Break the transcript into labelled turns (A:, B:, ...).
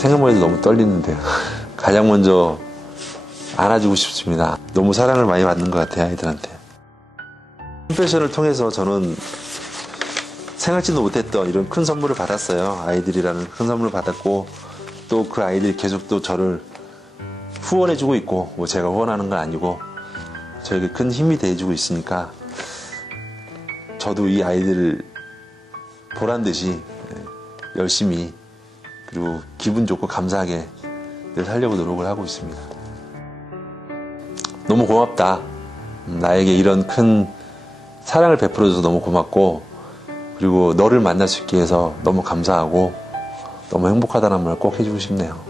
A: 생각만 해도 너무 떨리는데요. 가장 먼저 안아주고 싶습니다. 너무 사랑을 많이 받는 것 같아요, 아이들한테. 패션을 통해서 저는 생각지도 못했던 이런 큰 선물을 받았어요. 아이들이라는 큰 선물을 받았고 또 그 아이들이 계속 또 저를 후원해주고 있고 뭐 제가 후원하는 건 아니고 저에게 큰 힘이 돼주고 있으니까 저도 이 아이들을 보란 듯이 열심히 그리고 기분 좋고 감사하게 늘 살려고 노력을 하고 있습니다. 너무 고맙다. 음, 나에게 이런 큰 사랑을 베풀어줘서 너무 고맙고 그리고 너를 만날 수 있게 해서 너무 감사하고 너무 행복하다는 말꼭 해주고 싶네요.